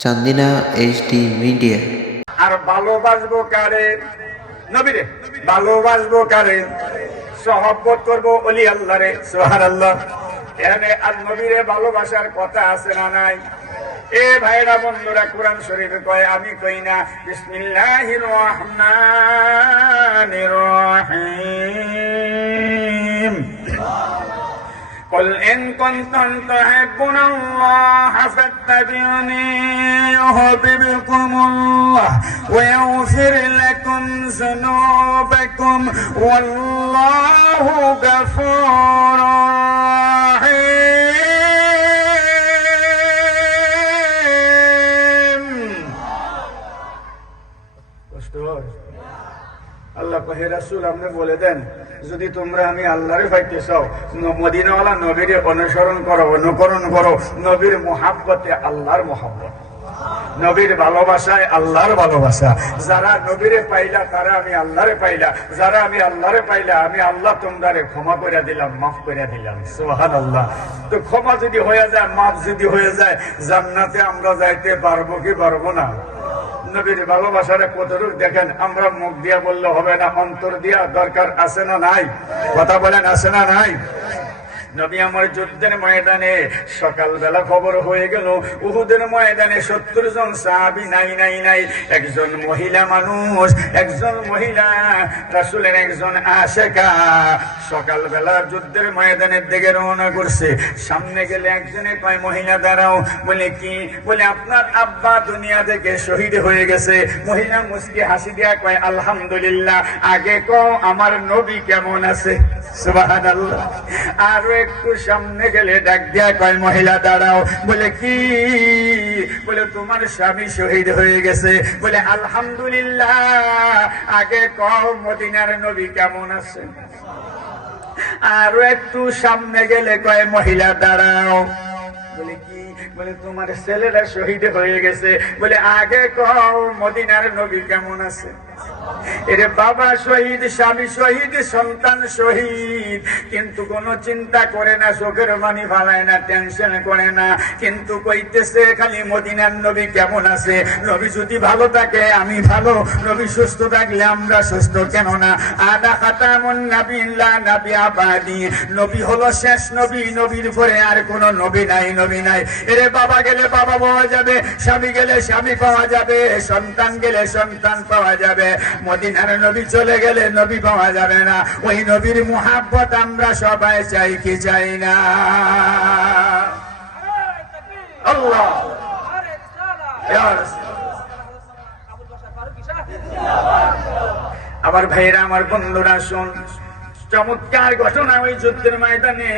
Chandina HD media. আর ভালোবাসবো কারে? নবীরে। ভালোবাসবো কারে? সহবত করবো ওলি আল্লাহ রে। সুবহানাল্লাহ। এখানে আর নবীরে ভালোবাসার কথা আছে না নাই? এ ভাইরা বন্ধুরা, কোরআন শরীফে কয়, আমি কই না? বিসমিল্লাহির রহমানির রহিম। قل إن كنتم تحبون الله فاتبعوني يحببكم الله ويغفر لكم ذنوبكم والله غفور رحيم। আল্লাহ কহে, রাসূল আপনি বলে দেন, যদি তোমরা আমি আল্লাহরে পাইতে চাও, মদিনাওয়ালা নবীর অনুসরণ করো, অনুকরণ করো। নবীর মুহাব্বতে আল্লাহর মুহাব্বত, নবীর ভালোবাসায় আল্লাহর ভালোবাসা। যারা নবীরে পাইলা তারা আমি আল্লাহরে পাইলা, যারা আমি আল্লাহরে পাইলা আমি আল্লাহ তোমরারে ক্ষমা করে দিলাম, মাফ করে দিলাম। সুবহানাল্লাহ। তো ক্ষমা যদি হয়ে যায়, মাফ যদি হয়ে যায়, জান্নাতে আমরা যাইতে পারবো কি পারবো না? নবীর ভালোবাসারে কতটুক দেখেন। আমরা মুখ দিয়া বললে হবে না, অন্তর দিয়া দরকার আছে না নাই? কথা বলেন, আছে না নাই? নবী আমার যুদ্ধের ময়দানে সকালবেলা খবর হয়ে গেল, উহুদের ময়দানে 70 জন সাহাবী নাই। একজন মহিলা মানুষ, একজন মহিলা রাসূলের একজন আশিকা সকালবেলা যুদ্ধের ময়দানের দিকে রওনা করছে। সামনে গেলে একজনে কয়, মহিলা দাঁড়াও। বলে কি? বলে আপনার আব্বা দুনিয়া থেকে শহীদ হয়ে গেছে। মহিলা মুস্কি হাসি দিয়া কয়, আলহামদুলিল্লাহ। আগে কও আমার নবী কেমন আছে? সুবহানাল্লাহ। আর একটু সামনে গেলে ডাক দিয়া কয়, মহিলা দাঁড়াও। বলে কি? বলে তোমার স্বামী শহীদ হয়ে গেছে। বলে আলহামদুলিল্লাহ। আগে কও মদিনার নবী কেমন আছে? আরো একটু সামনে গেলে কয়, মহিলা দাঁড়াও। বলে কি? বলে তোমার ছেলেরা শহীদ হয়ে গেছে। বলে আগে কও মদিনার নবী কেমন আছে? এরে বাবা শহীদ, স্বামী শহীদ, সন্তান শহীদ, কিন্তু কোনো চিন্তা করে না, চোখের পানি ফালায় না, টেনশন করে না, কিন্তু কইতেছে খালি মদিনার নবী কেমন আছে? নবী যদি ভালো থাকে আমি ভালো, নবী সুস্থ থাকলে আমরা সুস্থ। কেন না? আদা খাতামুন নাবিয়্যিল্লাহ নবী আবাদি। নবী হলো শেষ নবী, নবীর পরে আর কোন নবী নাই, নবী নাই। এরে বাবা গেলে বাবা পাওয়া যাবে, স্বামী গেলে স্বামী পাওয়া যাবে, সন্তান গেলে সন্তান পাওয়া যাবে। মদিনার নবী চলে গেলে নবী পাওয়া যাবে না। ওই নবীর মুহাব্বত আমরা সবাই চাই কি চাই না? আল্লাহ। আমার ভাইরা, আমার বন্ধুরা, শুন, চমৎকার ঘটনা ওই যুদ্ধের ময়দানে।